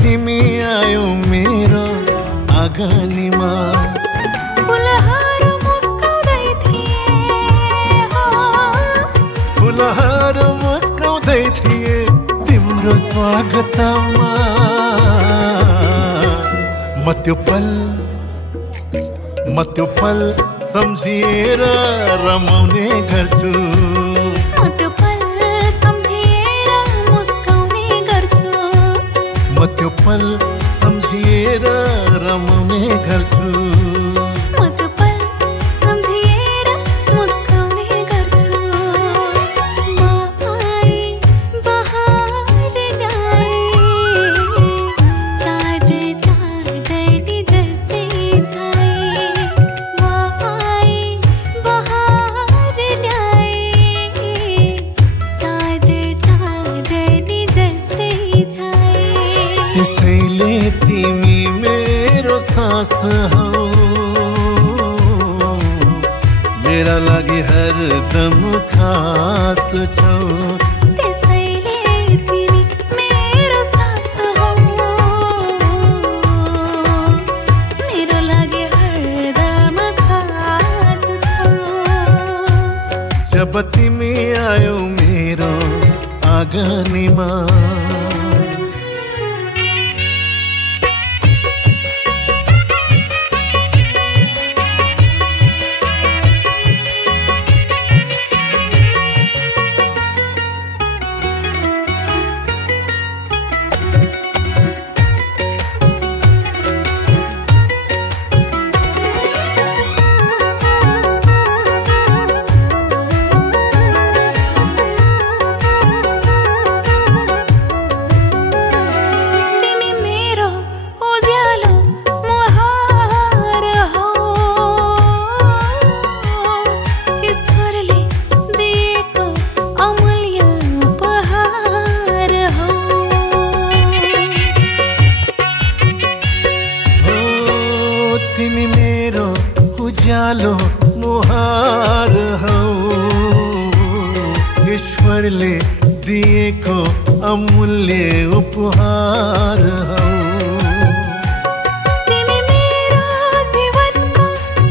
तिमी आयो मेरो आँगनीमा फुलहरू मुस्काउँदै थिए फुलहरू मुस्काउँदै थिए तिम्रो स्वागतमा म त्यो पल सम्झिएर रमाउने गर्छु म त्यो पल सम्झिएर मुस्काउने गर्छु म त्यो पल सम्झिएर रमाउने गर्छु म त्यो पल सम्झिएर मुस्काउने गर्छु म आए बहार ल्याए चाँद चाँदनी जस्तै छाए म आए बहार ल्याए चाँद चाँदनी जस्तै छाए त्यसैले तिमी मेरो सास हौ मेरा लागि हरदम खास छौ त्यसैले तिमी मेरो सास हौ मेरो लागि हरदम खास छौ जब तिमी आयो मेरो आँगनीमा तिमी मेरो उज्यालो मुहार हौ ईश्वरले दिएको अमूल्य उपहार हौ हो तिमी मेरो उज्यालो मुहार हौ ईश्वरले दिएको अमूल्य उपहार हौ तिमी मेरो जीवनको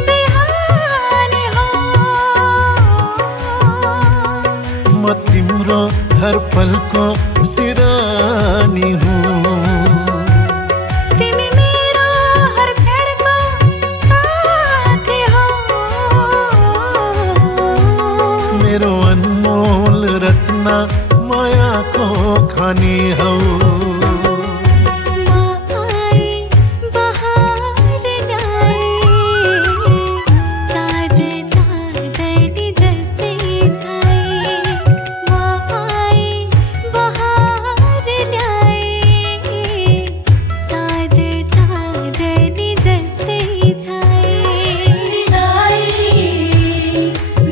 बिहानी हौ म तिम्रो हर पलको सिरानी हुँ तिमी मेरो हर क्षणको साथी हौ मेरो अनमोल रत्न मायाको खानी हौ म आए बहार ल्याए चाँद चाँदनी जस्तै छाए म आए बहार ल्याए चाँद चाँदनी जस्तै छाए बिदाई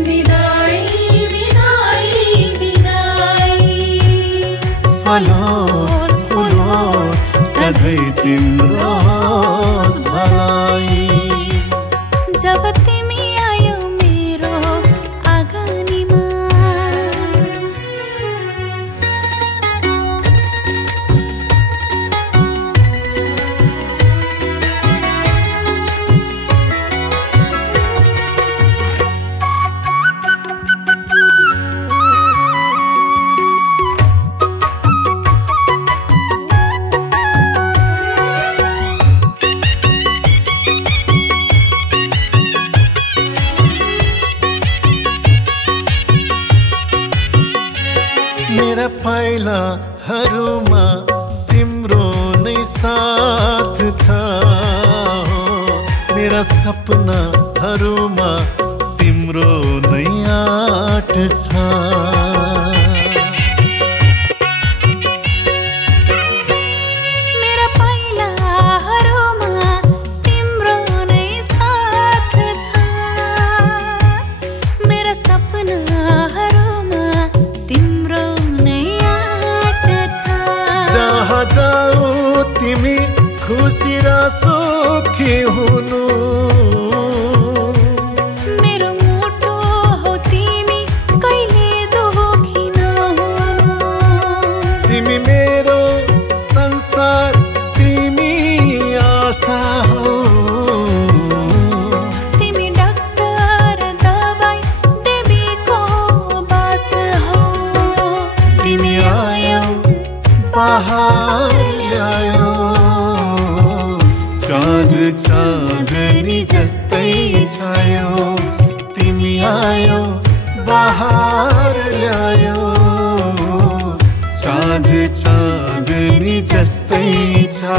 बिदाई बिदाई बिदाई फलोस् फुलोस् सधैँ तिम्रो भलाइ जब तिमी आयो मेरो आँगनीमा मेरा पाइलाहरूमा तिम्रो नै साथ छ मेरा सपनाहरूमा तिम्रो नै आँट छ मेरा पाइलाहरूमा तिम्रो नै साथ छ मेरा सपनाहरूमा तिम्रो नै आँट छ जहाँ जाऊ तिमी खुसी र सुखी हुनु मेरो मुटु हो तिमी कहिले दुःख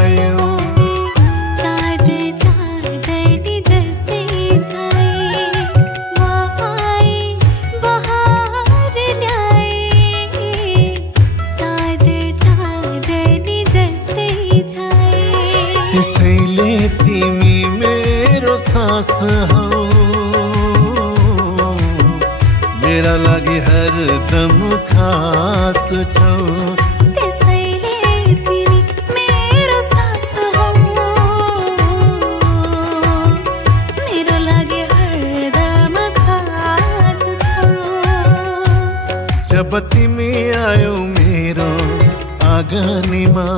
छायो चाँद चाँदनी जस्तै छाए आए बहार ल्याए चाँद चाँदनी जस्तै छाए त्यसैले तिमी मेरो सास हौ मेरा लागि हरदम खास छौ त्यसैले तिमी मेरो सास हौ मेरो लागि हरदम खास छौ जब तिमी आयो मेरो आँगनीमा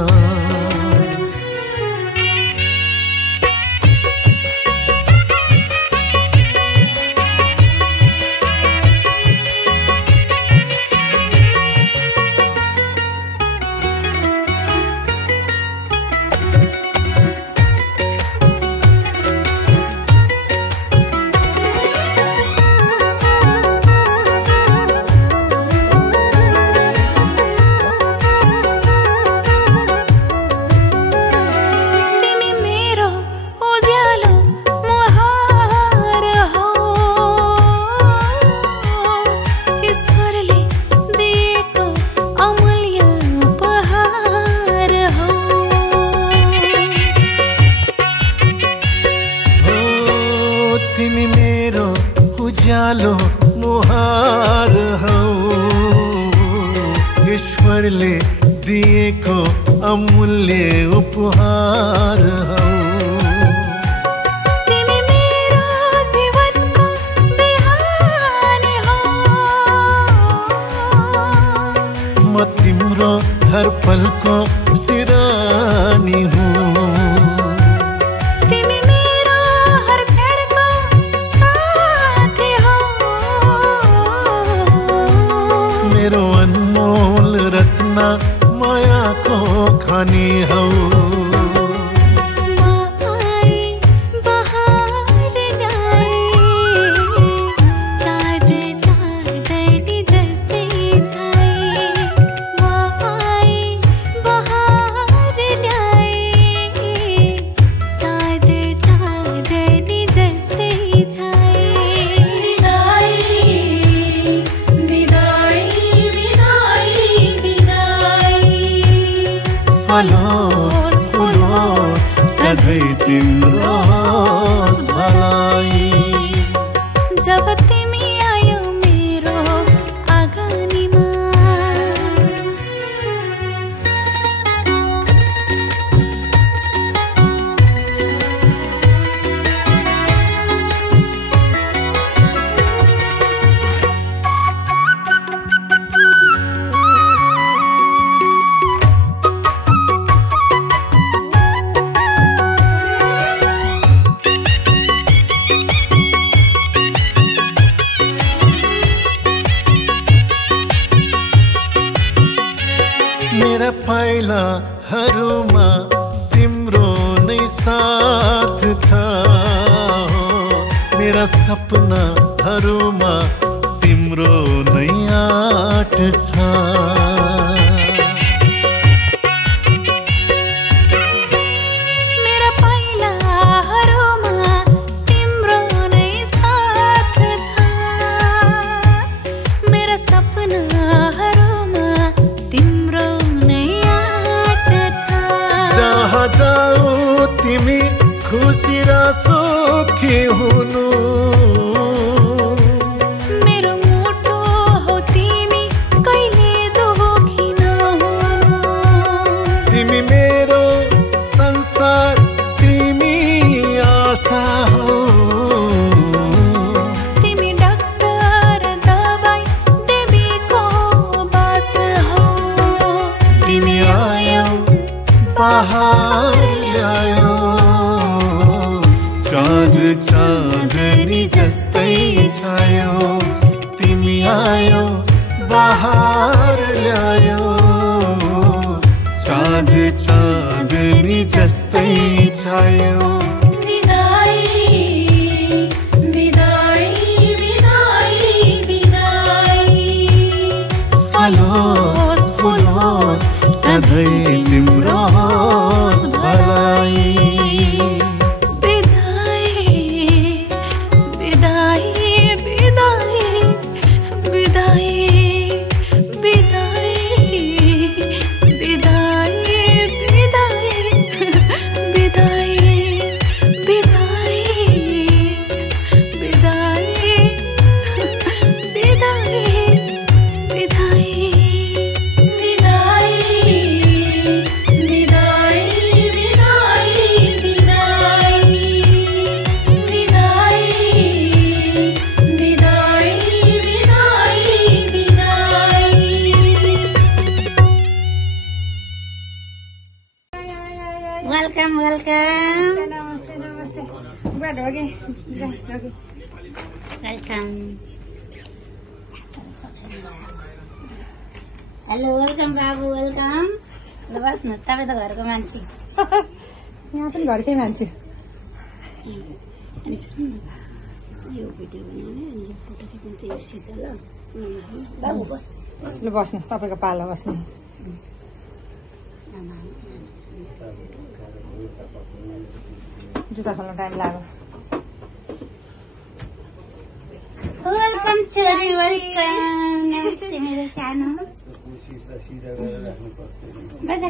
तिमी मेरो उज्यालो मुहार हौ ईश्वरले दिएको अमूल्य उपहार हौ हो तिमी मेरो उज्यालो मुहार हौ ईश्वरले दिएको अमूल्य उपहार हौ तिमी मेरो जीवनको बिहानी हौ म तिम्रो हर पलको सिरानी हुँ तिमी मेरो हर क्षणको साथी हौ मेरो अनमोल रत्न मायाको खानी हौ आए बहार ल्याए चाँद चाँदनी जस्तै छाए आए बहार ल्याए चाँद चाँदनी जस्तै छाए विदाई विदाई विदाई विदाई फलोस फुलोस सधैँ तिम्रो भलाई जब तिमी आयो मेरो आँगनीमा मेरा पाइलाहरूमा तिम्रो नै साथ छ मेरा सपनाहरूमा तिम्रो नै आँट छ मेरा पाइलाहरूमा तिम्रो नै साथ छ मेरा सपनाहरूमा तिम्रो नै आँट छ जहाँ जाऊ तिमी खुसी र सुखी हुनु मेरो मुटु हो तिमी कहिले दुखी नहुनु तिमी मेरो संसार तिमी आशा हो तिमी डाक्टर दबाई देवीको बास हो तिमी आयौ बहार ल्यायो चाँद चाँदनी जस्तै छायो तिमी आयो बहार ल्यायो चाँद चाँदनी जस्तै छायो विदाई विदाई विदाई विदाई फलोस फुलोस सधैँ तिम्रो होस् भलाई। वेलकम नमस्ते नमस्ते बाट हो कि वेलकम हेलो वेलकम बाबु वेलकम ल बस्नु तपाईँ त घरको मान्छे यहाँ पनि घरकै मान्छे अनि सुन्नु यो भिडियो बनाउने अनि यो फोटो खिच्नु चाहिँ यसित ल बाबु बस ल बस्नु तपाईँको पालो बस्नु जुत्ता खोल्नु टाइम लाग्यो वेलकम छोरी वेलकम नमस्ते मेरो सानो बजा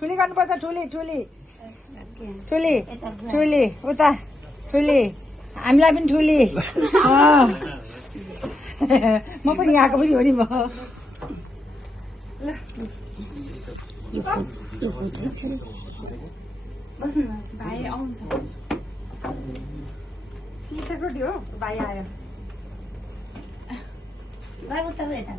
ठुली गर्नुपर्छ ठुली ठुली ठुली ठुली उता ठुली हामीलाई पनि ठुली म पनि यहाँको पनि हो नि म भाइ आउँछ सेक्युरिटी हो भाइ आयो बाबु तपाईँ यता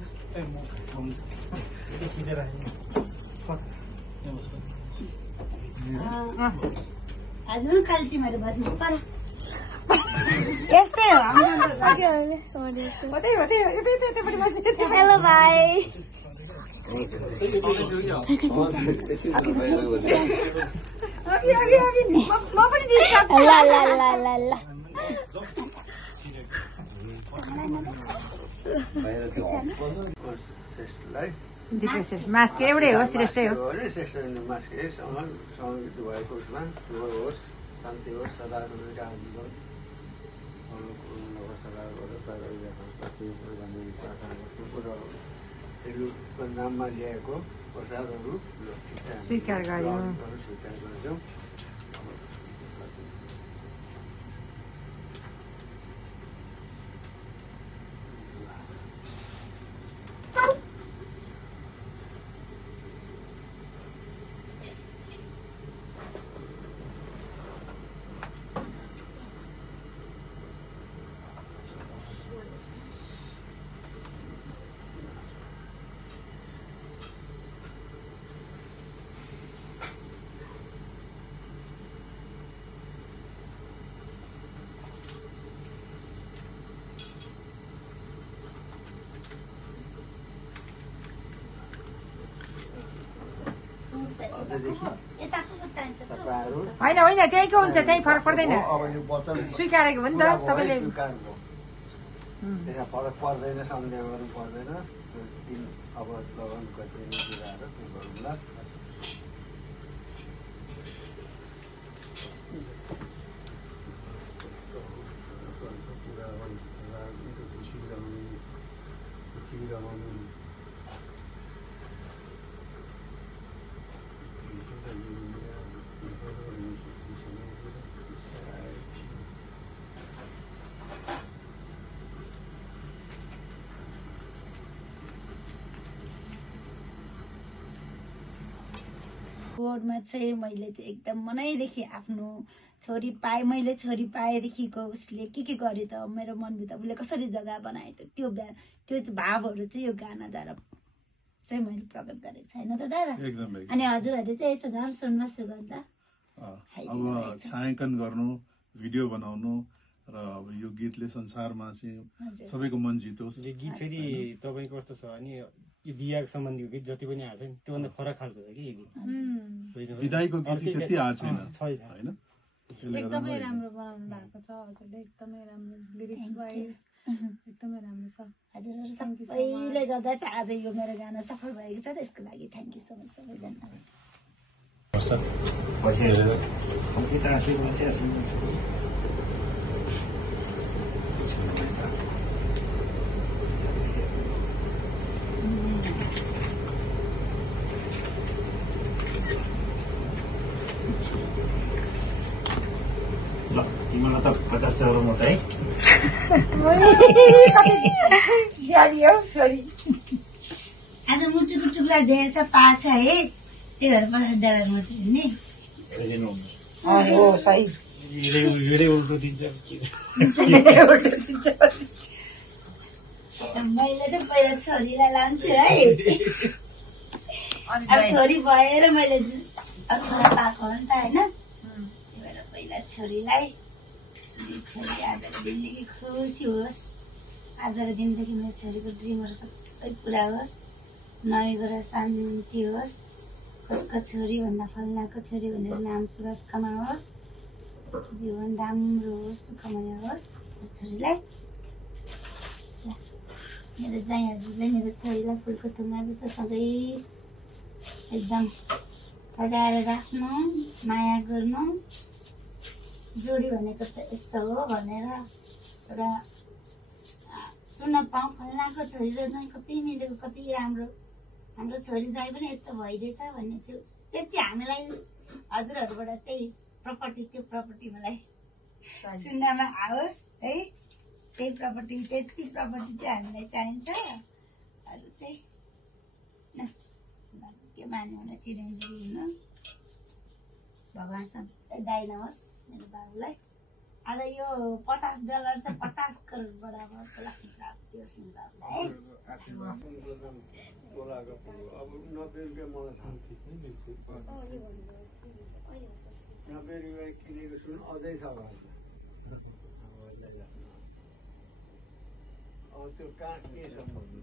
हजुर कालटीमाहरू बस्नु पर यस्तै हो हेलो भाइ मास्क एउटै हो श्रेष्ठै हो भएको उसमा शुभ होस् शान्ति होस् सदा आजीवन भन्ने प्रार्थना गर्छु गुरुको नाममा ल्याएको प्रसादहरू स्वीकार गर्यौँ होइन होइन त्यहीँको हुन्छ त्यहीँ फरक पर्दैन स्वीकारेको हो नि त सबैले फरक पर्दैन सन्देह गर्नु पर्दैन अब लगन कति बिराएर त्यो गरौँला खुसी रहने सुखी रहने बोर्डमा चाहिँ मैले चाहिँ एकदम मनैदेखि आफ्नो छोरी पाएँ मैले छोरी पाएदेखिको उसले के गर्यो त मेरो मनभित्र उसले कसरी जग्गा बनाए त त्यो भावहरू चाहिँ यो गानाद्वारा चाहिँ मैले प्रकट गरेको छैन त दादा अनि हजुरहरूले चाहिँ यसो झन् सुन्नुहोस् गर्दा अब छायाङ्कन गर्नु भिडियो बनाउनु र अब यो गीतले संसारमा चाहिँ सबैको मन जितोस् गीत फेरि तपाईँको कस्तो छ भने यो बिहा सम्बन्धी गीत जति पनि आएको छ नि त्योभन्दा फरक खालको छ कि यो गीत विदाईको गीत त्यति आएको छैन हैन एकदमै राम्रो बनाउनु भएको छ हजुरले एकदमै राम्रो लिरिक्स वाइज एकदमै राम्रो छ हजुरहरू सबैले गर्दा चाहिँ आज यो मेरो गाना सफल भएको छ त्यसको लागि थ्याङ्क यू सो मच सबैजना तिमीलाई त 50 € मात्रै है आज मुटु टुक्रा दिएछ पाछ है त्यही भएर 50 $ मात्रै नि हो सही भिडै उल्टो दिन्छ मैले चाहिँ पहिला छोरीलाई लान्छु है अब छोरी भएर मैले अब छोरा पाएको हो नि त होइन त्यही भएर पहिला छोरीलाई छोरी आजको दिनदेखि खुसी होस् आजको दिनदेखि मेरो छोरीको ड्रिमहरू सबै पुरा होस् नयाँ शान्ति होस् कसको छोरी भन्दा फल्नाको छोरी भनेर नाम सुवास कमाओस् जीवन राम्रो होस् सुखमय होस् छोरीलाई मेरो ज्वाइँ हजुरले मेरो छोरीलाई फुलको थुङ्गा जस्तो सधैँ एकदम सजाएर राख्नु माया गर्नु जोडी भनेको त यस्तो हो भनेर एउटा सुन्न पाऊँ फल्नाको छोरी र ज्वाइँ कति मिलेको कति राम्रो हाम्रो छोरी ज्वाइँ पनि यस्तो भइदिएछ भन्ने त्यो त्यति हामीलाई हजुरहरूबाट त्यही प्रपर्टी त्यो प्रपर्टी मलाई सुन्नमा आओस् है त्यही प्रपर्टी त्यति प्रपर्टी चाहिँ हामीलाई चाहिन्छ अरू चाहिँ के मान्नु हुन चिरञ्जीवी हुनु भगवान् सधैँ दाइ नहोस् मेरो बाबुलाई आज यो $50 चाहिँ 50 करोड बराबरको लक्ष्मी प्राप्ति होस् मेरो बाबुलाई है अब 90 रुपियाँ मलाई थाहा 90 रुपियाँ किनेको सुन अझै छ घरमा अब त्यो काठ के छ भन्नु